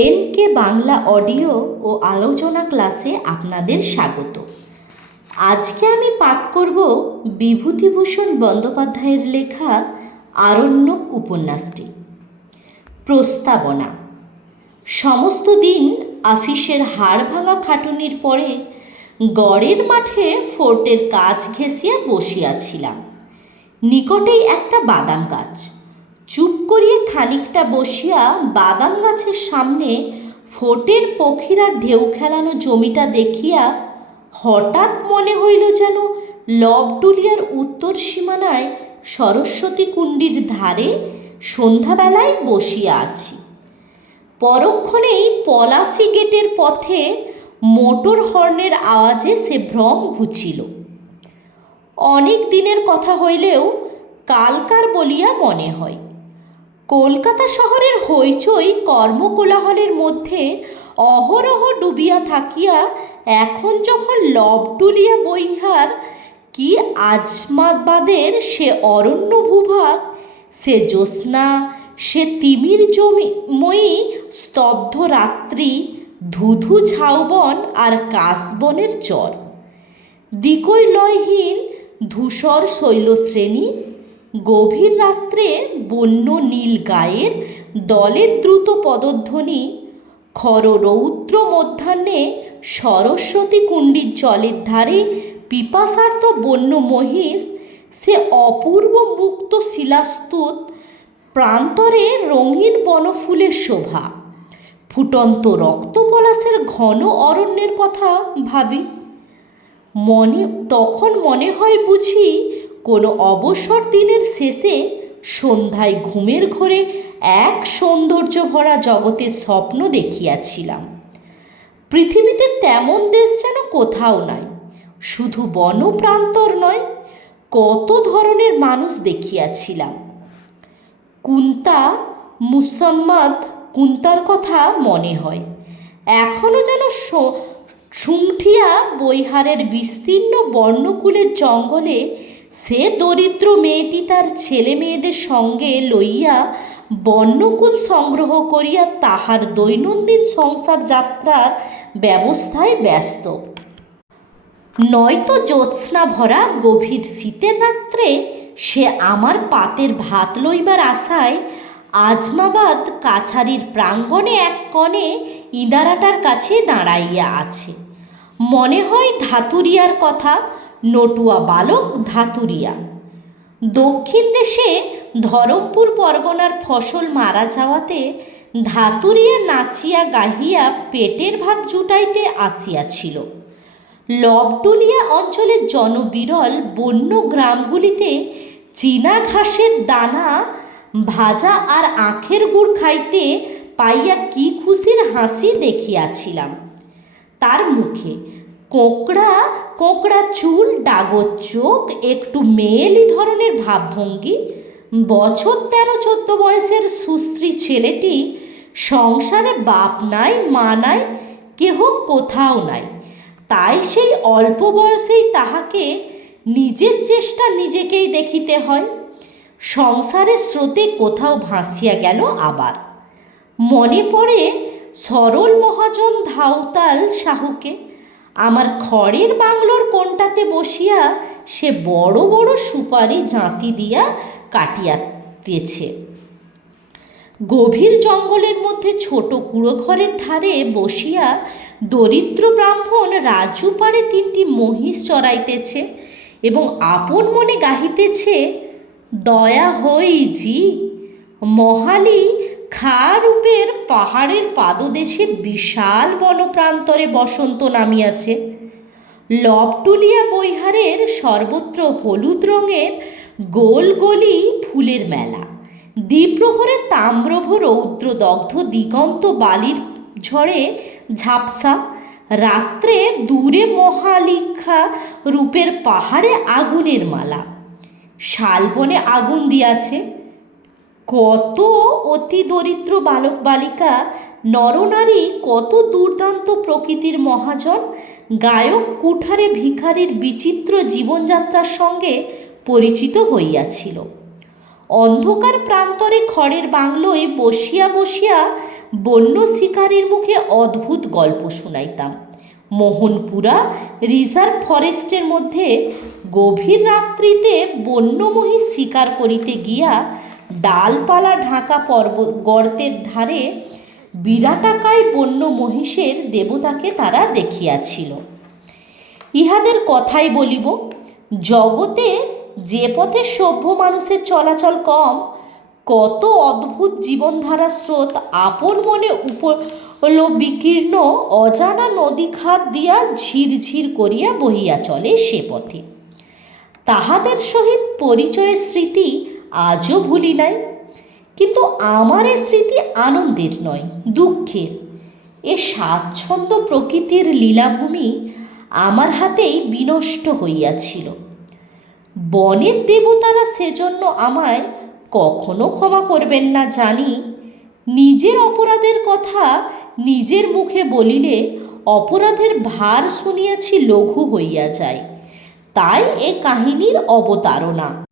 N K Bangla audio ও আলোচনা ক্লাসে আপনাদের স্বাগত। আজকে আমি পাঠ করব বিভূতিভূষণ বন্দ্যোপাধ্যায়ের লেখা আরণ্যক উপন্যাসটি। প্রস্তাবনা। সমস্ত দিন আফিসের হাড় ভাঙা খাটুনির পরে গড়ের মাঠে ফোর্টের কাজ ঘেঁষিয়া বসিয়াছিলাম। নিকটেই একটা বাদাম গাছ। চুপ করিয়া খানিকটা বসিয়া বাদাম গাছের সামনে ফোটের পক্ষীরা ঢেউ খেলানো জমিটা দেখিয়া হঠাৎ মনে হইল যেন লবডুলিয়ার উত্তর সীমানায় সরস্বতী কুণ্ডির ধারে সন্ধ্যাবেলায় বসিয়া আছি। পরক্ষণেই পলাশি গেটের পথে মোটর হর্নের আওয়াজে সে ভ্রম ঘুচিল। অনেক দিনের কথা হইলেও কালকার বলিয়া মনে হয়। কলকাতা শহরের হইচই কর্মকোলাহলের মধ্যে অহরহ ডুবিয়া থাকিয়া এখন যখন লবটুলিয়া বইহার কি আজমাবাদের সে অরণ্য ভূভাগ, সে জ্যোৎস্না, সে তিমির জমি মই স্তব্ধ রাত্রি, ধুধু ঝাউবন আর কাশবনের চর। দিকই লয়হীন ধূসর শৈলশ্রেণী গভীর রাত্রে বন্য নীল গায়ের দলের দ্রুত পদধ্বনি খর রৌদ্র মধ্যাহ্নে সরস্বতী কুণ্ডির জলের ধারে পিপাসার্থ বন্য মহিষ, সে অপূর্ব মুক্ত শিলাস্তুত, প্রান্তরে রঙিন বনফুলের শোভা। ফুটন্ত রক্তপলাশের ঘন অরণ্যের কথা ভাবি। মনে, তখন মনে হয় বুঝি কোনো অবসর দিনের শেষে সন্ধ্যায় ঘুমের ঘরে এক সৌন্দর্য ভরা জগতের স্বপ্ন দেখিয়াছিলাম। পৃথিবীতে তেমন দেশ যেন কোথাও নাই, শুধু বনপ্রান্তর নয়, কত ধরনের মানুষ দেখিয়াছিলাম। কুন্তা মুসাম্মাদ, কুন্তার কথা মনে হয় এখনও যেন সুংঠিয়া বৈহারের বিস্তীর্ণ বর্ণকুলের জঙ্গলে সে দরিদ্র মেয়েটি তার ছেলে মেয়েদের সঙ্গে লইয়া বর্ণকুল সংগ্রহ করিয়া তাহার দৈনন্দিন সংসার যাত্রার ব্যবস্থায় ব্যস্ত। নয়তো জ্যোৎস্না ভরা গভীর শীতের রাত্রে সে আমার পাতের ভাত লইবার আশায় আজমাবাদ কাছারির প্রাঙ্গণে এক কণে ইঁদারাটার কাছে দাঁড়াইয়া আছে। মনে হয় ধাতুরিয়ার কথা নটুয়া বালক ধাতুরিয়া। দক্ষিণ দেশে ধরমপুর পরগনার ফসল মারা যাওয়াতে ধাতুরিয়া নাচিয়া গাহিয়া পেটের ভাত জুটাইতে আসিয়াছিল। লবডুলিয়া অঞ্চলের জনবিরল বন্য গ্রামগুলিতে চীনা ঘাসের দানা, ভাজা আর আখের গুড় খাইতে পাইয়া কি খুশির হাসি দেখিয়াছিলাম। তার মুখে কোঁকড়া কোঁকড়া চুল, ডাগর চোখ, একটু মেয়েলি ধরনের ভাবভঙ্গি। বছর তেরো, চোদ্দ বয়সের সুশ্রী ছেলেটি সংসারে বাপ নাই, মা নাই, কেহ কোথাও নাই। তাই সেই অল্প বয়সেই তাহাকে নিজের চেষ্টা নিজেকেই দেখিতে হয়। সংসারের স্রোতে কোথাও ভাসিয়া গেল আবার। মনে পড়ে সরল মহাজন ধাউতাল সাহুকে। আমার খড়ের বাংলোর কোনটাতে বসিয়া সে বড় বড় সুপারি জাঁতি দিয়া কাটিয়াতেছে। গভীর জঙ্গলের মধ্যে ছোট কুড়ো ঘরের ধারে বসিয়া দরিদ্র ব্রাহ্মণ রাজু পাড়ে তিনটি মহিষ চড়াইতেছে এবং আপন মনে গাহিতেছে, দয়া হই জি, মহালি খারূপের পাহাড়ের পাদদেশে বিশাল বনপ্রান্তরে বসন্ত নামিয়াছে। লবটুলিয়া বৈহারের সর্বত্র হলুদ রঙের গোল গলি ফুলের মেলা। দ্বীপ্রহরে তাম্রভ রৌদ্রদগ্ধ দিগন্ত বালির ঝড়ে ঝাপসা। রাত্রে দূরে মহালিখা রূপের পাহাড়ে আগুনের মালা। শালবনে আগুন দিয়াছে। কত অতি দরিদ্র বালক বালিকা, নরনারী কত দুর্দান্ত প্রকৃতির মহাজন, গায়ক কুঠারে ভিখারির বিচিত্র জীবনযাত্রার সঙ্গে পরিচিত হইয়াছিল। অন্ধকার প্রান্তরে খড়ের বাংলোয় বসিয়া বসিয়া বন্য শিকারীর মুখে অদ্ভুত গল্প শুনাইতাম। মোহনপুরা রিজার্ভ ফরেস্টের মধ্যে গভীর রাত্রিতে বন্য শিকার করিতে গিয়া ডালপালা ঢাকা পর্বত গর্তের ধারে বিরাটাকায় বন্য মহিষের দেবতাকে তারা দেখিয়াছিল। ইহাদের কথাই বলিব, জগতে যে পথে সভ্য মানুষের চলাচল কম, কত অদ্ভুত জীবনধারা স্রোত আপন মনে উপর বিকীর্ণ অজানা নদী খাত দিয়া ঝিরঝির করিয়া বহিয়া চলে সে পথে। তাহাদের সহিত পরিচয়ের স্মৃতি আজও ভুলি নাই। কিন্তু আমার এ স্মৃতি আনন্দের নয়, দুঃখের। এ স্বাচ্ছন্দ্য প্রকৃতির লীলাভূমি আমার হাতেই বিনষ্ট হইয়াছিল। বনের দেবতারা সেজন্য আমায় কখনো ক্ষমা করবেন না জানি। নিজের অপরাধের কথা নিজের মুখে বলিলে অপরাধের ভার শুনিয়াছি লঘু হইয়া যায়। তাই এ কাহিনীর অবতারণা।